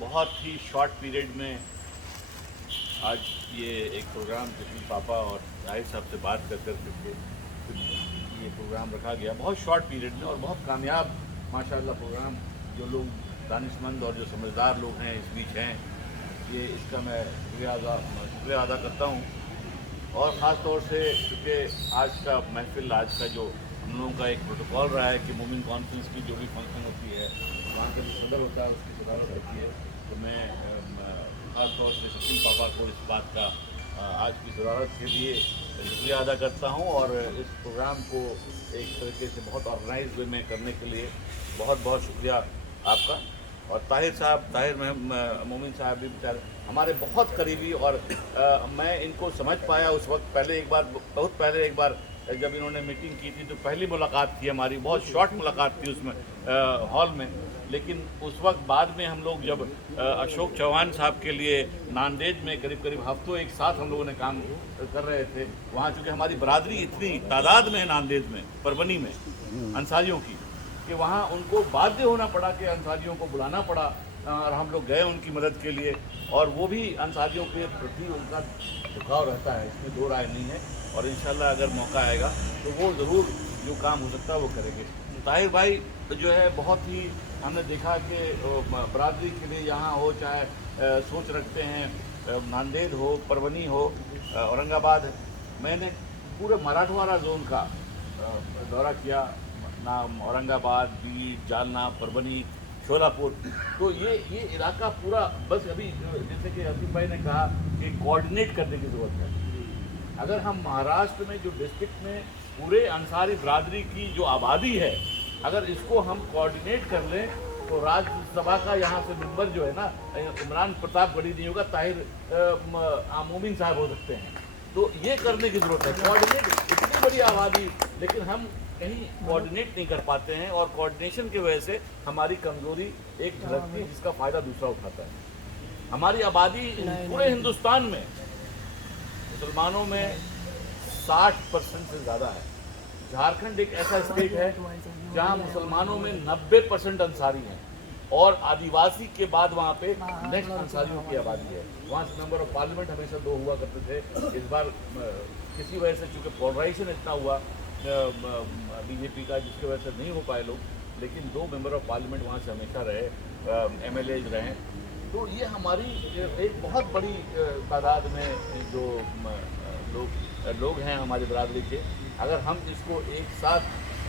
बहुत ही short period में आज ये एक प्रोग्राम जसमीन पापा और जाहिर साहब से बात कर करके ये प्रोग्राम रखा गया बहुत शॉर्ट पीरियड में और बहुत कामयाब माशाल्लाह प्रोग्राम। जो लोग दानिशमंद और जो समझदार लोग हैं इस बीच हैं, ये इसका मैं शुक्रिया अदा करता हूँ। और ख़ास तौर से क्योंकि आज का महफिल, आज का जो हम लोगों का एक प्रोटोकॉल रहा है कि मोमिन कॉन्फ्रेंस की जो भी फंक्शन होती है वहाँ का जो सदर होता है उसकी सदारत होती है, तो मैं ख़ास तौर से जसमीन पापा को इस बात का आज की सदारत के लिए शुक्रिया अदा करता हूँ। और इस प्रोग्राम को एक तरीके से बहुत ऑर्गेनाइज वे में करने के लिए बहुत बहुत शुक्रिया आपका। और ताहिर मोमिन साहब भी बेचारे हमारे बहुत करीबी, और मैं इनको समझ पाया उस वक्त बहुत पहले एक बार जब इन्होंने मीटिंग की थी तो पहली मुलाकात थी हमारी, बहुत शॉर्ट मुलाकात थी उसमें हॉल में। लेकिन उस वक्त बाद में हम लोग जब अशोक चौहान साहब के लिए नांदेड़ में करीब हफ्तों एक साथ हम लोगों ने काम कर रहे थे, वहाँ चूँकि हमारी बरादरी इतनी तादाद में है नांदेड़ में, परवनी में अंसारियों की, कि वहाँ उनको बाध्य होना पड़ा कि अंसारियों को बुलाना पड़ा और हम लोग गए उनकी मदद के लिए। और वो भी अंसारियों के प्रति उनका झुकाव रहता है, इसमें दो राय नहीं है। और इंशाल्लाह अगर मौका आएगा तो वो ज़रूर जो काम हो सकता है वो करेंगे। ताहिर भाई जो है बहुत ही हमने देखा कि बरादरी के लिए यहाँ हो, चाहे सोच रखते हैं नांदेड़ हो, परवनी हो, औरंगाबाद। मैंने पूरे मराठवाड़ा जोन का दौरा किया, नाम औरंगाबाद, बीड, जालना, परवनी, शोलापुर। तो ये इलाका पूरा, बस अभी जैसे कि हसीफ भाई ने कहा कि कोऑर्डिनेट करने की ज़रूरत है। अगर हम महाराष्ट्र में जो डिस्ट्रिक्ट में पूरे अंसारी बरादरी की जो आबादी है, अगर इसको हम कोऑर्डिनेट कर लें तो राज्यसभा का यहाँ से मेंबर जो है ना, इमरान प्रताप गढ़ी नहीं होगा, ताहिर मोमिन साहब हो सकते हैं। तो ये करने की ज़रूरत है, कोऑर्डिनेट। इतनी बड़ी आबादी, लेकिन हम कहीं कोऑर्डिनेट नहीं कर पाते हैं, और कोऑर्डिनेशन की वजह से हमारी कमज़ोरी एक झलकती है जिसका फ़ायदा दूसरा उठाता है। हमारी आबादी पूरे हिंदुस्तान में मुसलमानों में 60% से ज़्यादा है। झारखंड एक ऐसा स्टेट है जहां मुसलमानों में 90% अंसारी हैं, और आदिवासी के बाद वहां पे नेक्स्ट अंसारियों की आबादी है। वहां से मेंबर ऑफ पार्लियामेंट हमेशा 2 हुआ करते थे। इस बार किसी वजह से चूँकि पोलराइजेशन इतना हुआ बीजेपी का, जिसकी वजह से नहीं हो पाए लोग, लेकिन 2 मेंबर ऑफ पार्लियामेंट वहाँ से हमेशा रहे, MLAs रहे। तो ये हमारी एक बहुत बड़ी तादाद में जो लोग हैं हमारी बरादरी के, अगर हम इसको एक साथ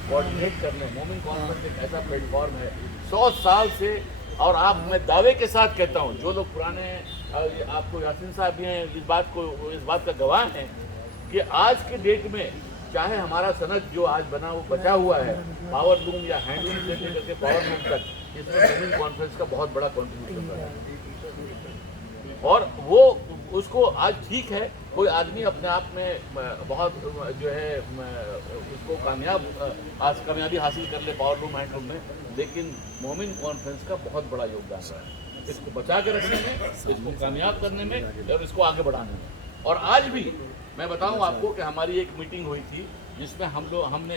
कोऑर्डिनेट कर लें। मोमिन कॉन्फ्रेंस एक ऐसा प्लेटफॉर्म है 100 साल से, और मैं दावे के साथ कहता हूँ, जो लोग पुराने आपको यासीन साहब भी हैं इस बात का गवाह हैं कि आज के डेट में चाहे हमारा सनद जो आज बना वो बचा हुआ है, पावर लूम या हैंडलूम से लेकर के पावर लूम तक, इसमें मोमिन कॉन्फ्रेंस का बहुत बड़ा कॉन्ट्रीब्यूशन रहा है। और वो उसको आज ठीक है, कोई आदमी अपने आप में बहुत जो है उसको कामयाबी हासिल कर ले पावर लूम हैंडलूम में, लेकिन मोमिन कॉन्फ्रेंस का बहुत बड़ा योगदान रहा है इसको बचा के रखने में, इसको कामयाब करने में और इसको आगे बढ़ाने में। और आज भी मैं बताऊं आपको कि हमारी एक मीटिंग हुई थी जिसमें हमने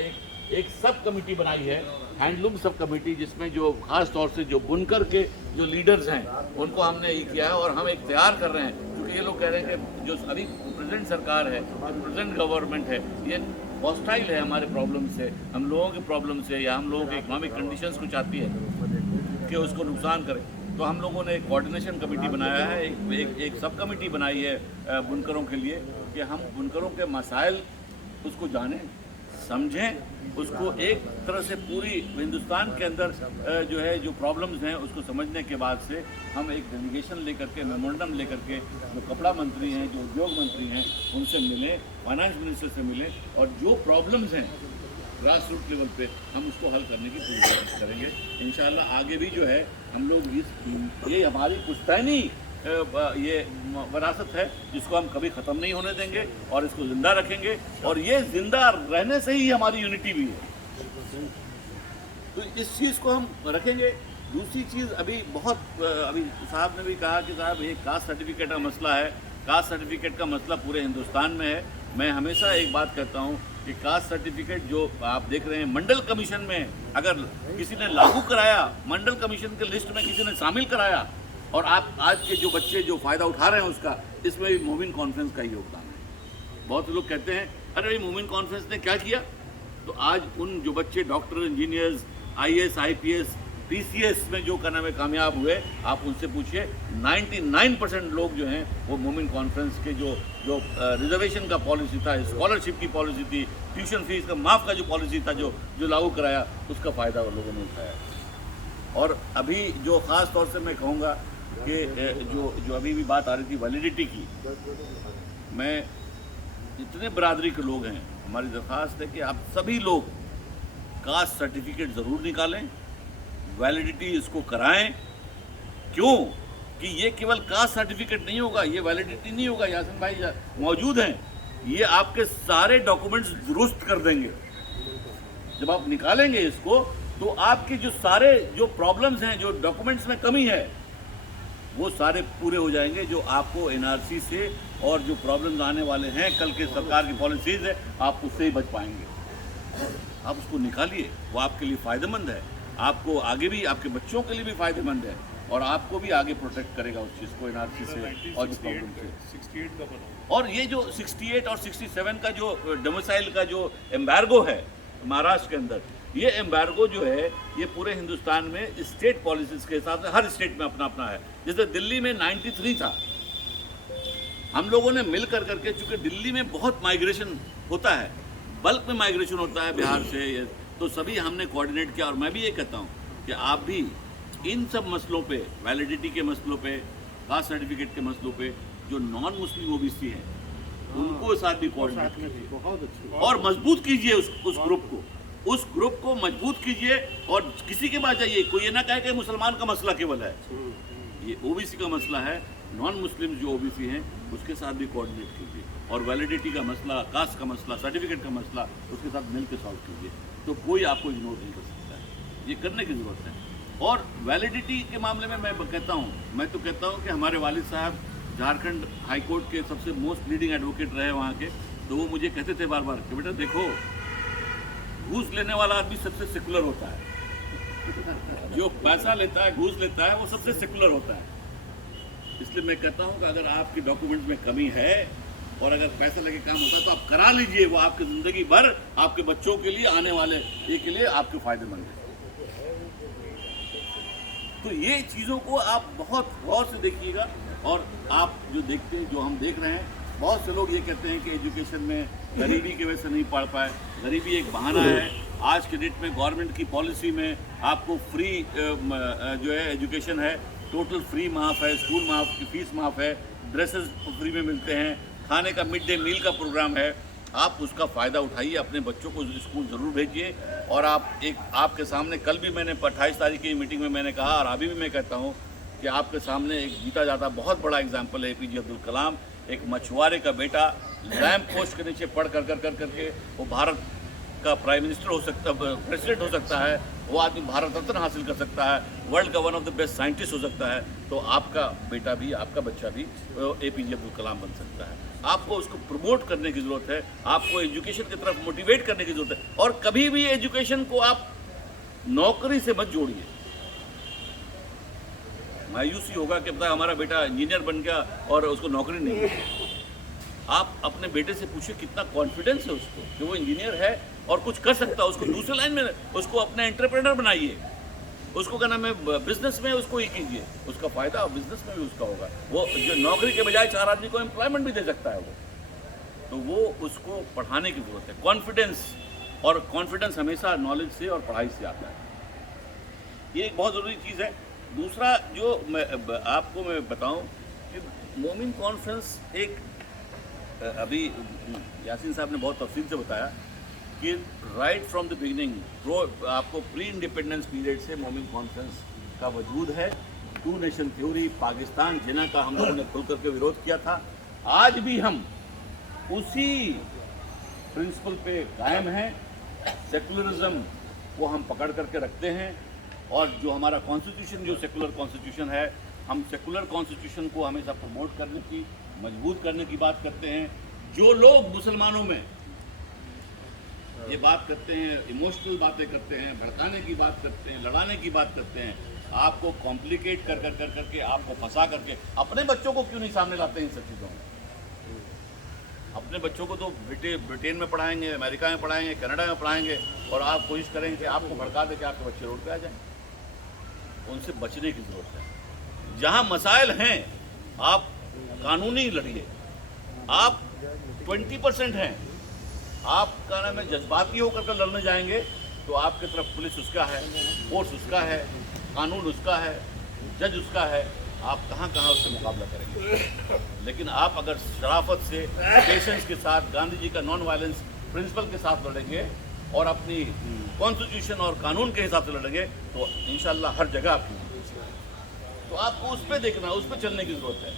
एक सब कमेटी बनाई है, हैंडलूम सब कमेटी, जिसमें जो खास तौर से जो बुनकर के जो लीडर्स हैं उनको हमने ये किया है। और हम एक तैयार कर रहे हैं, क्योंकि ये लोग कह रहे हैं कि जो अभी प्रेजेंट सरकार है, प्रेजेंट गवर्नमेंट है, ये हॉस्टाइल है हमारे प्रॉब्लम से, हम लोगों के प्रॉब्लम से, या हम लोगों के इकोनॉमिक कंडीशंस को चाहती है कि उसको नुकसान करे। तो हम लोगों ने एक कोऑर्डिनेशन कमेटी बनाया है, एक सब कमेटी बनाई है बुनकरों के लिए, कि हम बुनकरों के मसाइल उसको जानें, समझें, उसको एक तरह से पूरी हिंदुस्तान के अंदर जो प्रॉब्लम्स हैं उसको समझने के बाद से हम एक डेलीगेशन लेकर के, मेमोरेंडम लेकर के, जो कपड़ा मंत्री हैं, जो उद्योग मंत्री हैं, उनसे मिलें, फाइनेंस मिनिस्टर से मिलें, और जो प्रॉब्लम्स हैं ग्रास रूट लेवल पे हम उसको हल करने की पूरी कोशिश करेंगे। इंशाल्लाह आगे भी जो है हम लोग ये हमारी पुश्तैनी ये विरासत है जिसको हम कभी ख़त्म नहीं होने देंगे, और इसको ज़िंदा रखेंगे, और ये ज़िंदा रहने से ही हमारी यूनिटी भी है। तो इस चीज़ को हम रखेंगे। दूसरी चीज़ अभी साहब ने भी कहा कि साहब ये कास्ट सर्टिफिकेट का मसला है। कास्ट सर्टिफिकेट का मसला पूरे हिंदुस्तान में है। मैं हमेशा एक बात कहता हूँ कि कास्ट सर्टिफिकेट जो आप देख रहे हैं मंडल कमीशन में, अगर किसी ने लागू कराया, मंडल कमीशन के लिस्ट में किसी ने शामिल कराया, और आप आज के जो बच्चे जो फ़ायदा उठा रहे हैं उसका, इसमें भी मोमिन कॉन्फ्रेंस का ही योगदान है। बहुत से लोग कहते हैं अरे भाई मोमिन कॉन्फ्रेंस ने क्या किया, तो आज उन जो बच्चे doctor, engineers, IAS, IPS, PCS में जो करने में कामयाब हुए, आप उनसे पूछिए 99% लोग जो हैं वो मोमिन कॉन्फ्रेंस के जो रिजर्वेशन का पॉलिसी था, स्कॉलरशिप की पॉलिसी थी, ट्यूशन फीस का माफ़ का जो पॉलिसी था जो लागू कराया, उसका फ़ायदा वो लोगों ने उठाया। और अभी जो ख़ास तौर से मैं कहूँगा कि जो अभी भी बात आ रही थी वैलिडिटी की, मैं जितने बरादरी के लोग हैं, हमारी दरख्वास्त है कि आप सभी लोग कास्ट सर्टिफिकेट ज़रूर निकालें, वैलिडिटी इसको कराएं। क्यों कि ये केवल कास्ट सर्टिफिकेट नहीं होगा, ये वैलिडिटी नहीं होगा, यासिन भाई मौजूद हैं, ये आपके सारे डॉक्यूमेंट्स दुरुस्त कर देंगे। जब आप निकालेंगे इसको तो आपके जो सारे जो प्रॉब्लम्स हैं, जो डॉक्यूमेंट्स में कमी है, वो सारे पूरे हो जाएंगे, जो आपको NRC से और जो प्रॉब्लम्स आने वाले हैं कल के सरकार की पॉलिसीज़ है, आप उससे ही बच पाएंगे। आप उसको निकालिए, वो आपके लिए फ़ायदेमंद है, आपको आगे भी, आपके बच्चों के लिए भी फ़ायदेमंद है, और आपको भी आगे प्रोटेक्ट करेगा उस चीज़ को NRC से और जो प्रॉब्लम से। 68 का बना, और ये जो 68 और 67 का जो डोमिसाइल का जो एम्बार्गो है महाराष्ट्र के अंदर, ये एम्बार्गो जो है ये पूरे हिंदुस्तान में स्टेट पॉलिसीज़ के हिसाब से हर स्टेट में अपना अपना है। जैसे दिल्ली में 93 था, हम लोगों ने मिल कर करके, चूँकि दिल्ली में बहुत माइग्रेशन होता है, बल्क में माइग्रेशन होता है बिहार से, तो सभी हमने कोऑर्डिनेट किया। और मैं भी ये कहता हूँ कि आप भी इन सब मसलों पे, वैलिडिटी के मसलों पे, कास्ट सर्टिफिकेट के मसलों पे, जो नॉन मुस्लिम OBC हैं उनको साथ भी कोऑर्डिनेट कीजिए, बहुत अच्छी और मजबूत कीजिए उस ग्रुप को मजबूत कीजिए। और किसी के पास जाइए, कोई ये ना कहे कि मुसलमान का मसला केवल है, ये OBC का मसला है, नॉन मुस्लिम जो OBC हैं उसके साथ भी कोऑर्डिनेट कीजिए, और वैलिडिटी का मसला, कास्ट का मसला, सर्टिफिकेट का मसला उसके साथ मिल के सॉल्व कीजिए, तो कोई आपको इग्नोर नहीं कर सकता है। ये करने की ज़रूरत है। और वैलिडिटी के मामले में मैं कहता हूँ कि हमारे वालिद साहब झारखंड हाई कोर्ट के सबसे मोस्ट लीडिंग एडवोकेट रहे वहाँ के, तो वो मुझे कहते थे बार बार कि बेटा देखो, घूस लेने वाला आदमी सबसे सेकुलर होता है, जो पैसा लेता है, घूस लेता है, वो सबसे सेकुलर होता है। इसलिए मैं कहता हूँ कि अगर आपके डॉक्यूमेंट्स में कमी है और अगर पैसा लगे काम होता है तो आप करा लीजिए, वो आपकी ज़िंदगी भर, आपके बच्चों के लिए, आने वाले ये के लिए आपके फ़ायदेमंद है। तो ये चीज़ों को आप बहुत गौर से देखिएगा। और आप जो देखते हैं, जो हम देख रहे हैं, बहुत से लोग ये कहते हैं कि एजुकेशन में गरीबी की वजह से नहीं पढ़ पाए। गरीबी एक बहाना है। आज के डेट में गवर्नमेंट की पॉलिसी में आपको फ्री जो है एजुकेशन है, टोटल फ्री माफ़ है, स्कूल माफ़ की फीस माफ़ है, ड्रेसेस फ्री में मिलते हैं, खाने का मिड डे मील का प्रोग्राम है। आप उसका फ़ायदा उठाइए, अपने बच्चों को स्कूल ज़रूर भेजिए। और आपके सामने कल भी मैंने 28 तारीख की मीटिंग में मैंने कहा, और अभी भी मैं कहता हूँ कि आपके सामने एक जीता जाता बहुत बड़ा एग्जाम्पल है APJ अब्दुल कलाम। एक मछुआरे का बेटा लैंप पोस्ट के नीचे पढ़ करके वो भारत का प्राइम मिनिस्टर हो सकता, प्रेसिडेंट हो सकता है, वो आदमी भारत रत्न हासिल कर सकता है, वर्ल्ड का one of the best scientist हो सकता है। तो आपका बेटा भी, आपका बच्चा भी APJ अब्दुल कलाम बन सकता है। आपको उसको प्रमोट करने की ज़रूरत है, आपको एजुकेशन की तरफ मोटिवेट करने की ज़रूरत है। और कभी भी एजुकेशन को आप नौकरी से मत जोड़िए। मायूसी होगा कि पता हमारा बेटा इंजीनियर बन गया और उसको नौकरी नहीं है। आप अपने बेटे से पूछिए कितना कॉन्फिडेंस है उसको कि वो इंजीनियर है और कुछ कर सकता है। उसको दूसरे लाइन में उसको अपना एंटरप्रेन्योर बनाइए, उसको क्या नाम है, बिजनेस में उसको ही कीजिए, उसका फ़ायदा बिजनेस में भी उसका होगा। वो जो नौकरी के बजाय 4 आदमी को एम्प्लॉयमेंट भी दे सकता है वो, तो वो उसको पढ़ाने की ज़रूरत है। कॉन्फिडेंस, और कॉन्फिडेंस हमेशा नॉलेज से और पढ़ाई से आता है, ये एक बहुत ज़रूरी चीज़ है। दूसरा जो आपको मैं बताऊं कि मोमिन कॉन्फ्रेंस एक, अभी यासीन साहब ने बहुत तफसील से बताया कि राइट फ्रॉम द बिगिनिंग आपको प्री इंडिपेंडेंस पीरियड से मोमिन कॉन्फ्रेंस का वजूद है। 2 नेशन थ्योरी, पाकिस्तान जिना का हम लोगों ने खुल करके विरोध किया था। आज भी हम उसी प्रिंसिपल पे कायम हैं। सेकुलरिज्म को हम पकड़ करके रखते हैं, और जो हमारा कॉन्स्टिट्यूशन, जो सेकुलर कॉन्स्टिट्यूशन है, हम सेकुलर कॉन्स्टिट्यूशन को हमेशा प्रमोट करने की, मजबूत करने की बात करते हैं। जो लोग मुसलमानों में ये बात करते हैं, इमोशनल बातें करते हैं, भड़काने की बात करते हैं, लड़ाने की बात करते हैं, आपको कॉम्प्लिकेट कर करके आपको फंसा करके अपने बच्चों को क्यों नहीं सामने लाते हैं इन सब चीज़ों में? अपने बच्चों को तो ब्रिटेन में पढ़ाएंगे, अमेरिका में पढ़ाएंगे, कनाडा में पढ़ाएंगे, और आप कोशिश करेंगे कि आपको भड़का दे कि आपके बच्चे रोड पे आ जाएं। उनसे बचने की ज़रूरत है। जहाँ मसाइल हैं आप कानूनी लड़िए। आप 20% हैं, आपका नाम है जज्बाती होकर लड़ने जाएंगे तो आपकी तरफ पुलिस उसका है, फोर्स उसका है, कानून उसका है, जज उसका है, आप कहाँ उससे मुकाबला करेंगे। लेकिन आप अगर शराफत से, पेशेंस के साथ, गांधी जी का नॉन वायलेंस प्रिंसिपल के साथ लड़ेंगे और अपनी कॉन्स्टिट्यूशन और कानून के हिसाब से लड़ेंगे तो इंशाल्लाह हर जगह आपकी। तो आपको उस पर देखना, उस पर चलने की ज़रूरत है।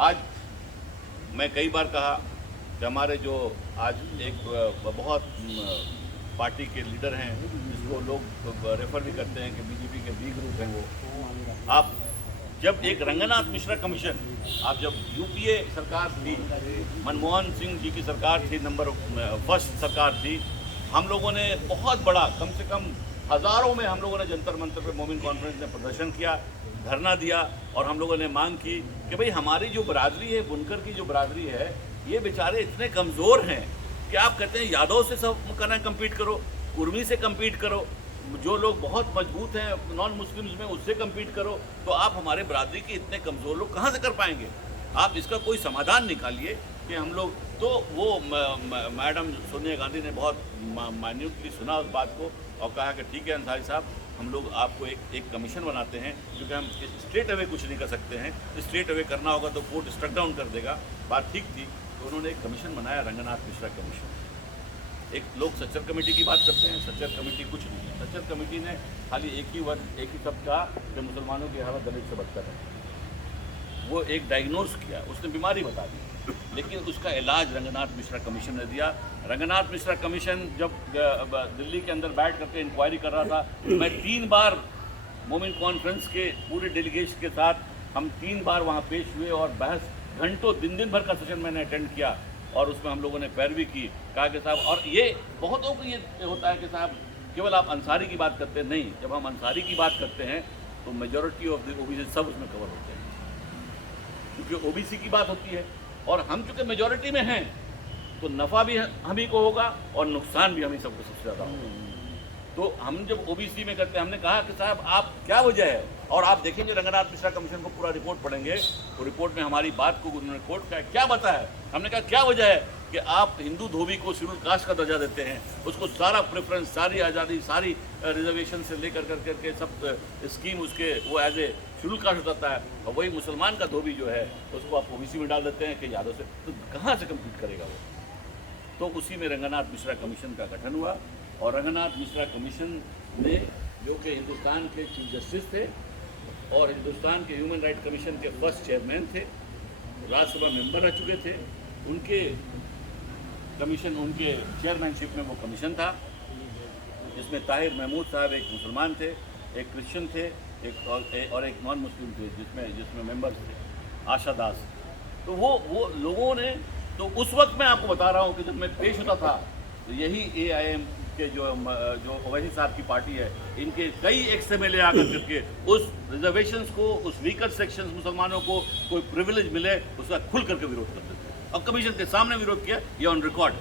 आज मैं कई बार कहा कि हमारे जो आज एक बहुत पार्टी के लीडर हैं जिसको लोग रेफर भी करते हैं कि बीजेपी के बी ग्रुप हैं, वो आप जब एक रंगनाथ मिश्रा कमीशन, आप जब यूपीए सरकार थी, मनमोहन सिंह जी की सरकार थी, नंबर फर्स्ट सरकार थी, हम लोगों ने बहुत बड़ा, कम से कम हज़ारों में हम लोगों ने जंतर मंतर पे मोमिन कॉन्फ्रेंस में प्रदर्शन किया, धरना दिया, और हम लोगों ने मांग की कि भाई हमारी जो बरादरी है, बुनकर की जो बरादरी है, ये बेचारे इतने कमज़ोर हैं कि आप कहते हैं यादव से सब करना कम्पीट करो, कुर्मी से कम्पीट करो, जो लोग बहुत मजबूत हैं नॉन मुस्लिम्स में उससे कम्पीट करो, तो आप हमारे बरादरी के इतने कमज़ोर लोग कहाँ से कर पाएंगे? आप इसका कोई समाधान निकालिए कि हम लोग। तो वो मैडम सोनिया गांधी ने बहुत माइन्यूटली सुना उस बात को और कहा कि ठीक है अंसारी साहब, हम लोग आपको एक कमीशन बनाते हैं, क्योंकि हम स्ट्रेट अवे कुछ नहीं कर सकते हैं, स्ट्रेट अवे करना होगा तो कोर्ट स्ट्रक डाउन कर देगा। बात ठीक थी, तो उन्होंने एक कमीशन बनाया, रंगनाथ मिश्रा कमीशन। एक लोग सच्चर कमेटी की बात करते हैं, सच्चर कमेटी कुछ नहीं है। सच्चर कमेटी ने खाली एक ही शब्द कहा कि मुसलमानों की हालत दलित से बदतर है। वो एक डायग्नोज किया, उसने बीमारी बता दी, लेकिन उसका इलाज रंगनाथ मिश्रा कमीशन ने दिया। रंगनाथ मिश्रा कमीशन जब दिल्ली के अंदर बैठ करके इंक्वायरी कर रहा था, मैं 3 बार मोमिन कॉन्फ्रेंस के पूरे डेलीगेशन के साथ हम 3 बार वहाँ पेश हुए और बहस घंटों, दिन भर का सेशन मैंने अटेंड किया, और उसमें हम लोगों ने पैरवी की, कहा कि साहब, और ये बहुतों को ये होता है कि साहब केवल आप अंसारी की बात करते हैं, नहीं, जब हम अंसारी की बात करते हैं तो मेजॉरिटी ऑफ द ओबीसी सब उसमें कवर होते हैं, क्योंकि ओबीसी की बात होती है, और हम चूँकि मेजॉरिटी में हैं तो नफ़ा भी हम ही को होगा और नुकसान भी हम ही सबको सबसे ज़्यादा होगा। तो हम जब ओबीसी में करते हैं, हमने कहा कि साहब आप क्या वजह है, और आप देखेंगे रंगनाथ मिश्रा कमीशन को पूरा रिपोर्ट पढ़ेंगे तो रिपोर्ट में हमारी बात को उन्होंने कोर्ट का क्या बताया। हमने कहा क्या वजह है कि आप हिंदू धोबी को शेड्यूल कास्ट का दर्जा देते हैं, उसको सारा प्रेफरेंस, सारी आज़ादी, सारी रिजर्वेशन से लेकर करके सब स्कीम उसके वो एज ए शेड्यूल कास्ट होता है, और वही मुसलमान का धोबी जो है उसको आप ओबीसी में डाल देते हैं कि यादव से, तो कहाँ से कम्पीट करेगा वो। तो उसी में रंगनाथ मिश्रा कमीशन का गठन हुआ, और रंगनाथ मिश्रा कमीशन ने, जो कि हिंदुस्तान के चीफ जस्टिस थे और हिंदुस्तान के ह्यूमन राइट कमीशन के फर्स्ट चेयरमैन थे, राज्यसभा मेंबर रह चुके थे, उनके कमीशन, उनके चेयरमैनशिप में वो कमीशन था, जिसमें ताहिर महमूद साहब एक मुसलमान थे, एक क्रिश्चियन थे, और एक नॉन मुस्लिम थे, जिसमें मेंबर्स थे आशा दास। तो वो लोगों ने, तो उस वक्त मैं आपको बता रहा हूँ कि जब मैं पेश होता था तो यही AIM के जो ओवैसी साहब की पार्टी है, इनके कई XMLA आकर करके उस रिजर्वेशंस को, उस वीकर सेक्शंस मुसलमानों को कोई प्रिविलेज मिले उसका खुल करके विरोध करते थे, और कमीशन के सामने विरोध किया, ये ऑन रिकॉर्ड है।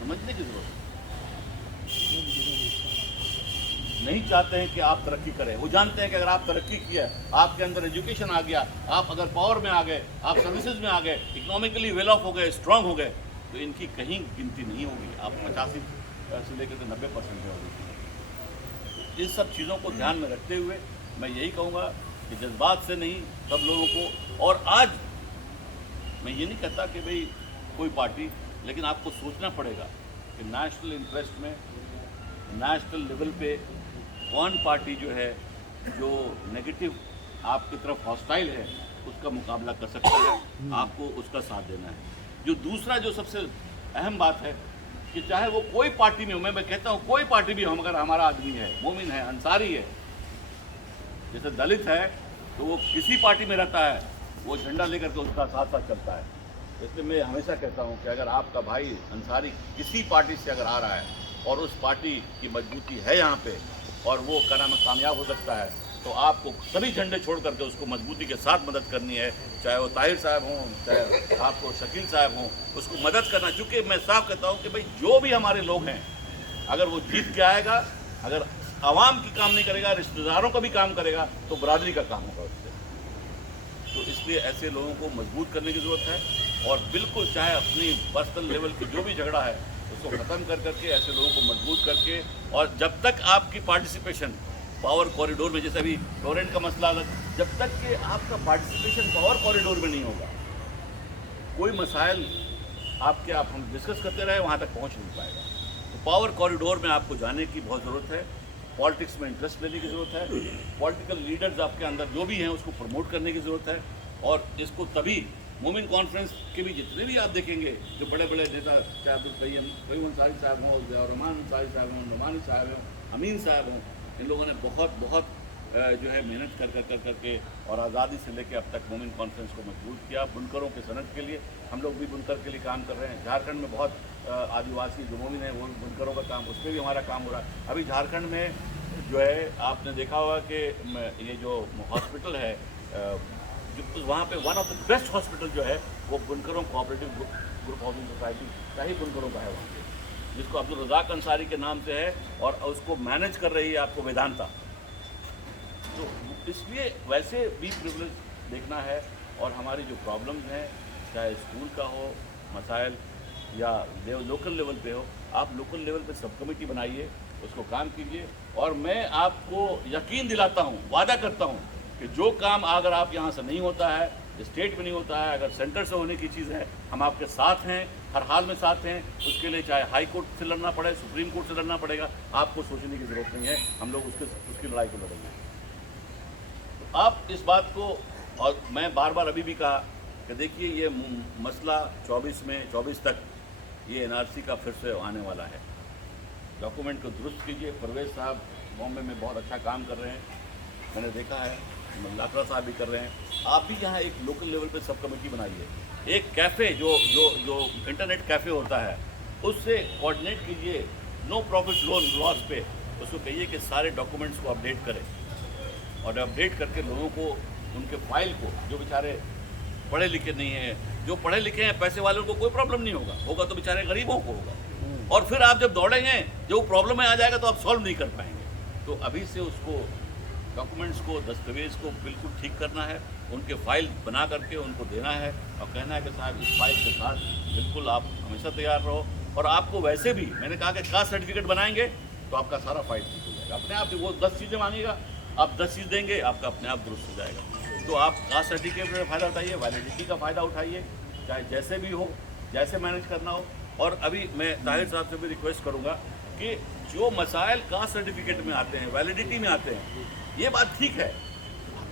समझने की जरूरत नहीं चाहते हैं कि आप तरक्की करें। वो जानते हैं कि अगर आप तरक्की किया, आपके अंदर एजुकेशन आ गया, आप अगर पावर में आ गए, आप सर्विसेज में आ गए, इकोनॉमिकली वेल ऑफ हो गए, स्ट्रांग हो गए, तो इनकी कहीं गिनती नहीं होगी। आप 85 से लेकर 90% में होगी। इस सब चीज़ों को ध्यान में रखते हुए मैं यही कहूँगा कि जज्बात से नहीं, सब लोगों को। और आज मैं ये नहीं कहता कि भाई कोई पार्टी, लेकिन आपको सोचना पड़ेगा कि नेशनल इंटरेस्ट में, नेशनल लेवल पे कौन पार्टी जो है, जो नेगेटिव आपकी तरफ हॉस्टाइल है, उसका मुकाबला कर सकता है, आपको उसका साथ देना है। जो दूसरा, जो सबसे अहम बात है कि चाहे वो कोई पार्टी में हो, मैं कहता हूँ कोई पार्टी भी हो, अगर हमारा आदमी है, मोमिन है, अंसारी है, जैसे दलित है तो वो किसी पार्टी में रहता है, वो झंडा लेकर के उसका साथ साथ चलता है। इसलिए मैं हमेशा कहता हूँ कि अगर आपका भाई अंसारी किसी पार्टी से अगर आ रहा है और उस पार्टी की मजबूती है यहाँ पे, और वो क्या नाम है कामयाब हो सकता है, तो आपको सभी झंडे छोड़ करके उसको मजबूती के साथ मदद करनी है। चाहे वो ताहिर साहब हों, चाहे आपको शकील साहब हों, उसको मदद करना। चूँकि मैं साफ कहता हूँ कि भाई जो भी हमारे लोग हैं, अगर वो जीत के आएगा, अगर आवाम की काम नहीं करेगा, रिश्तेदारों का भी काम करेगा, तो बरादरी का काम होगा उससे। तो इसलिए ऐसे लोगों को मजबूत करने की ज़रूरत है और बिल्कुल चाहे अपनी पर्सनल लेवल की जो भी झगड़ा है उसको ख़त्म कर करके ऐसे लोगों को मजबूत करके, और जब तक आपकी पार्टिसिपेशन पावर कॉरिडोर में, जैसे अभी टोरेंट का मसला अलग, जब तक कि आपका पार्टिसिपेशन पावर कॉरिडोर में नहीं होगा, कोई मसाइल आपके आप हम डिस्कस करते रहे वहाँ तक पहुँच नहीं पाएगा। तो पावर कॉरिडोर में आपको जाने की बहुत ज़रूरत है, पॉलिटिक्स में इंटरेस्ट लेने की ज़रूरत है, पॉलिटिकल लीडर्स आपके अंदर जो भी हैं उसको प्रमोट करने की ज़रूरत है। और इसको तभी मोमिन कॉन्फ्रेंस के भी जितने भी आप देखेंगे जो बड़े बड़े नेता, चाहे अब्दुल कय्यूम अंसारी साहब हों, रहमान अंसारी साहब हों, नुमानी साहब हों, अमीन साहब हों, इन लोगों ने बहुत जो है मेहनत करके और आज़ादी से लेकर अब तक मोमिन कॉन्फ्रेंस को मजबूत किया। बुनकरों के सनद के लिए हम लोग भी बुनकर के लिए काम कर रहे हैं। झारखंड में बहुत आदिवासी जो मोमिन है वो बुनकरों का काम, उस पर भी हमारा काम हो रहा है। अभी झारखंड में जो है आपने देखा होगा कि ये जो हॉस्पिटल है, वहाँ पे one of the best hospital जो है वो बुनकरों कोऑपरेटिव ग्रुप हाउसिंग सोसाइटी का ही बुनकरों का है वहाँ पे, जिसको अब्दुल रज़ाक अंसारी के नाम से है और उसको मैनेज कर रही है आपको वेदांता। तो इसलिए वैसे भी प्रिविलेज देखना है। और हमारी जो प्रॉब्लम्स हैं, चाहे स्कूल का हो मसाइल या लोकल लेवल पे हो, आप लोकल लेवल पे सब कमेटी बनाइए, उसको काम कीजिए। और मैं आपको यकीन दिलाता हूँ, वादा करता हूँ कि जो काम अगर आप यहाँ से नहीं होता है, स्टेट में नहीं होता है, अगर सेंटर से होने की चीज़ है, हम आपके साथ हैं, हर हाल में साथ हैं। उसके लिए चाहे हाई कोर्ट से लड़ना पड़े, सुप्रीम कोर्ट से लड़ना पड़ेगा, आपको सोचने की ज़रूरत नहीं है, हम लोग उसकी लड़ाई को लड़ेंगे। तो आप इस बात को, और मैं बार बार अभी भी कहा कि देखिए ये मसला 24 तक ये NRC का फिर से आने वाला है। डॉक्यूमेंट को दुरुस्त कीजिए। परवेज साहब बॉम्बे में बहुत अच्छा काम कर रहे हैं, मैंने देखा है, लाकड़ा साहब भी कर रहे हैं। आप भी यहाँ एक लोकल लेवल पे सब कमेटी बनाइए। एक कैफ़े जो इंटरनेट कैफ़े होता है उससे कोऑर्डिनेट कीजिए, नो प्रॉफिट लॉस पे उसको कहिए कि सारे डॉक्यूमेंट्स को अपडेट करें, और अपडेट करके लोगों को उनके फाइल को, जो बेचारे पढ़े लिखे नहीं हैं, जो पढ़े लिखे हैं पैसे वालों को कोई प्रॉब्लम नहीं होगा तो बेचारे गरीबों को होगा। और फिर आप जब दौड़ेंगे, जो प्रॉब्लम में आ जाएगा तो आप सॉल्व नहीं कर पाएंगे। तो अभी से उसको डॉक्यूमेंट्स को, दस्तावेज़ को बिल्कुल ठीक करना है, उनके फाइल बना करके उनको देना है और कहना है कि साहब इस फाइल के साथ बिल्कुल आप हमेशा तैयार रहो। और आपको वैसे भी मैंने कहा कि कास्ट सर्टिफिकेट बनाएंगे तो आपका सारा फाइल ठीक हो जाएगा अपने आप। वो 10 चीज़ें मांगेगा, आप 10 चीज़ देंगे, आपका अपने आप दुरुस्त हो जाएगा। तो आप कास्ट सर्टिफिकेट में फ़ायदा उठाइए, वैलिडिटी का फ़ायदा उठाइए, चाहे जैसे भी हो, जैसे मैनेज करना हो। और अभी मैं ताहिर साहब से भी रिक्वेस्ट करूँगा कि जो मसाइल कास्ट सर्टिफिकेट में आते हैं, वैलिडिटी में आते हैं, ये बात ठीक है,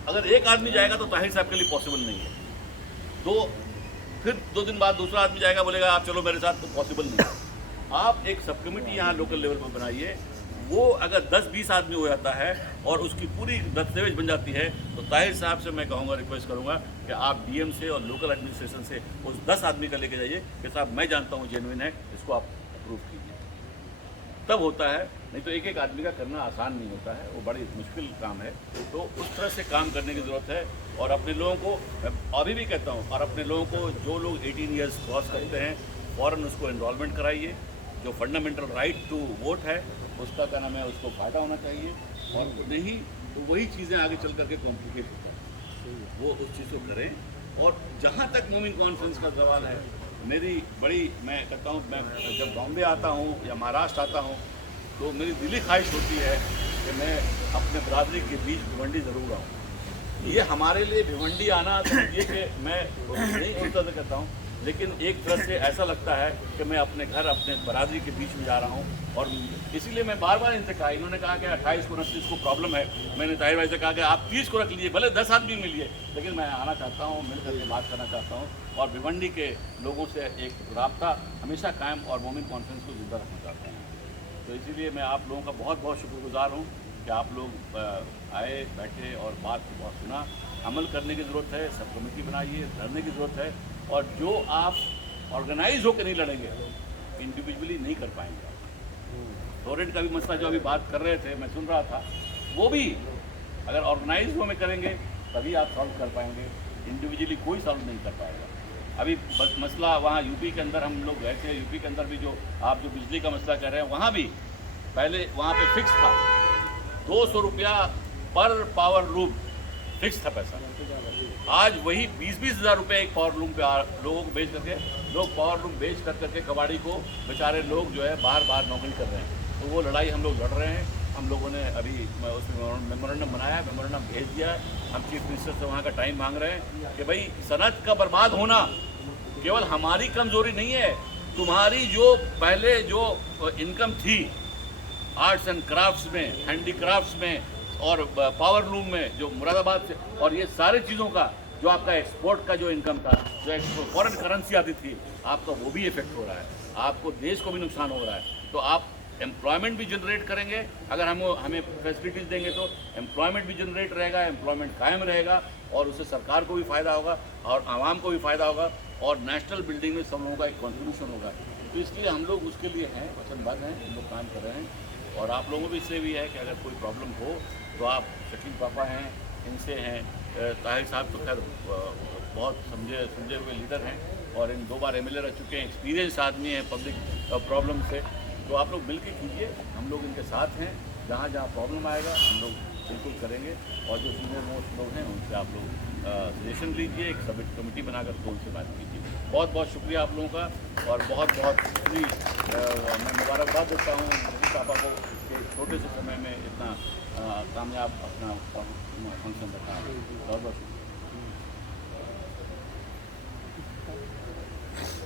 अगर एक आदमी जाएगा तो ताहिर साहब के लिए पॉसिबल नहीं है, तो फिर 2 दिन बाद दूसरा आदमी जाएगा, बोलेगा आप चलो मेरे साथ, तो पॉसिबल नहीं है। आप एक सब कमेटी यहाँ लोकल लेवल पर बनाइए, वो अगर 10-20 आदमी हो जाता है और उसकी पूरी दस्तावेज बन जाती है, तो ताहिर साहब से मैं कहूँगा, रिक्वेस्ट करूँगा कि आप DM से और लोकल एडमिनिस्ट्रेशन से उस 10 आदमी का लेके जाइए कि साहब मैं जानता हूँ जेन्युइन है, इसको आप अप्रूव कीजिए, तब होता है। नहीं तो एक आदमी का करना आसान नहीं होता है, वो बड़ी मुश्किल काम है। तो उस तरह से काम करने की ज़रूरत है। और अपने लोगों को अभी भी कहता हूँ, और अपने लोगों को, जो लोग 18 ईयर्स क्रॉस करते हैं, फ़ौरन उसको एनरोलमेंट कराइए। जो फंडामेंटल राइट टू वोट है उसका क्या नाम है, उसको फ़ायदा होना चाहिए। और नहीं तो वही चीज़ें आगे चल करके कॉम्प्लिकेट होता है, वो उस चीज़ को करें। और जहाँ तक मोमिन कॉन्फ्रेंस का सवाल है, मेरी बड़ी, मैं कहता हूँ, मैं जब बॉम्बे आता हूँ या महाराष्ट्र आता हूँ तो मेरी दिली ख्वाहिश होती है कि मैं अपने बरादरी के बीच भिवंडी ज़रूर आऊँ। ये हमारे लिए भिवंडी आना, समझिए कि मैं नहीं सोचता से कहता हूँ, लेकिन एक तरह से ऐसा लगता है कि मैं अपने घर, अपने बरादरी के बीच में जा रहा हूँ। और इसीलिए मैं बार बार इनसे कहा, इन्होंने कहा कि 28 को 29 को प्रॉब्लम है, मैंने ताहिर भाई से कहा कि आप 30 को रख लीजिए, भले 10 आदमी मिलिए, लेकिन मैं आना चाहता हूँ, मिल करके बात करना चाहता हूँ और भिवंडी के लोगों से एक राब्ता हमेशा कायम और मोमिन कॉन्फ्रेंस को जिंदा रखना चाहता हूँ। तो इसीलिए मैं आप लोगों का बहुत बहुत शुक्रगुजार हूँ कि आप लोग आए, बैठे और बात को बहुत सुना। अमल करने की ज़रूरत है, सब कमेटी बनाइए, लड़ने की ज़रूरत है। और जो आप ऑर्गेनाइज होकर नहीं लड़ेंगे, इंडिविजुअली नहीं कर पाएंगे। फ्लोराइड का भी मसला जो अभी बात कर रहे थे, मैं सुन रहा था, वो भी अगर ऑर्गेनाइज वे में करेंगे तभी आप सॉल्व कर पाएंगे, इंडिविजुअली कोई सॉल्व नहीं कर पाएगा। अभी मसला वहाँ यूपी के अंदर हम लोग गए थे, यूपी के अंदर भी जो आप जो बिजली का मसला कह रहे हैं, वहाँ भी पहले वहाँ पे फिक्स था 200 रुपया पर पावर लूम, फिक्स था पैसा। आज वही 20-20 हज़ार रुपये एक पावर लूम पे लोगों को बेच करके, लोग पावर लूम बेच करके कबाड़ी को बेचारे लोग जो है बाहर नौकरी कर रहे हैं। तो वो लड़ाई हम लोग लड़ रहे हैं। हम लोगों ने अभी उसमें मेमोरेंडम बनाया, मेमोरेंडम भेज दिया है। हम चीफ मिनिस्टर से वहाँ का टाइम मांग रहे हैं कि भाई सनत का बर्बाद होना केवल हमारी कमज़ोरी नहीं है, तुम्हारी जो पहले जो इनकम थी आर्ट्स एंड क्राफ्ट्स में, हैंडीक्राफ्ट्स में और पावर लूम में जो मुरादाबाद से, और ये सारी चीज़ों का जो आपका एक्सपोर्ट का जो इनकम था, जो फॉरेन करेंसी आती थी, आपका वो भी इफेक्ट हो रहा है, आपको देश को भी नुकसान हो रहा है। तो आप एम्प्लॉयमेंट भी जनरेट करेंगे, अगर हमें फैसिलिटीज़ देंगे तो एम्प्लॉयमेंट भी जनरेट रहेगा, एम्प्लॉयमेंट कायम रहेगा और उससे सरकार को भी फ़ायदा होगा और आवाम को भी फ़ायदा होगा और नेशनल बिल्डिंग में सब लोगों का एक कॉन्ट्रीब्यूशन होगा। तो इसलिए हम लोग उसके लिए हैं, वचनबद्ध हैं, हम लोग काम कर रहे हैं। और आप लोगों भी इससे भी है कि अगर कोई प्रॉब्लम हो तो आप शकील पापा हैं, इनसे हैं, ताहिर साहब तो खैर बहुत समझे हुए लीडर हैं और इन 2 बार एमएलए रह चुके हैं, एक्सपीरियंस आदमी हैं पब्लिक प्रॉब्लम से। तो आप लोग मिल के कीजिए, हम लोग इनके साथ हैं, जहाँ जहाँ प्रॉब्लम आएगा हम लोग बिल्कुल करेंगे। और जो सीनियर मोस्ट लोग हैं उनसे आप लोग सजेशन लीजिए, एक सब कमेटी बनाकर तो उनसे बात कीजिए। बहुत बहुत शुक्रिया आप लोगों का और बहुत मैं मुबारकबाद देता हूँ शकील पापा को कि छोटे से समय में इतना कामयाब अपना फंक्शन रखा। बहुत बहुत शुक्रिया।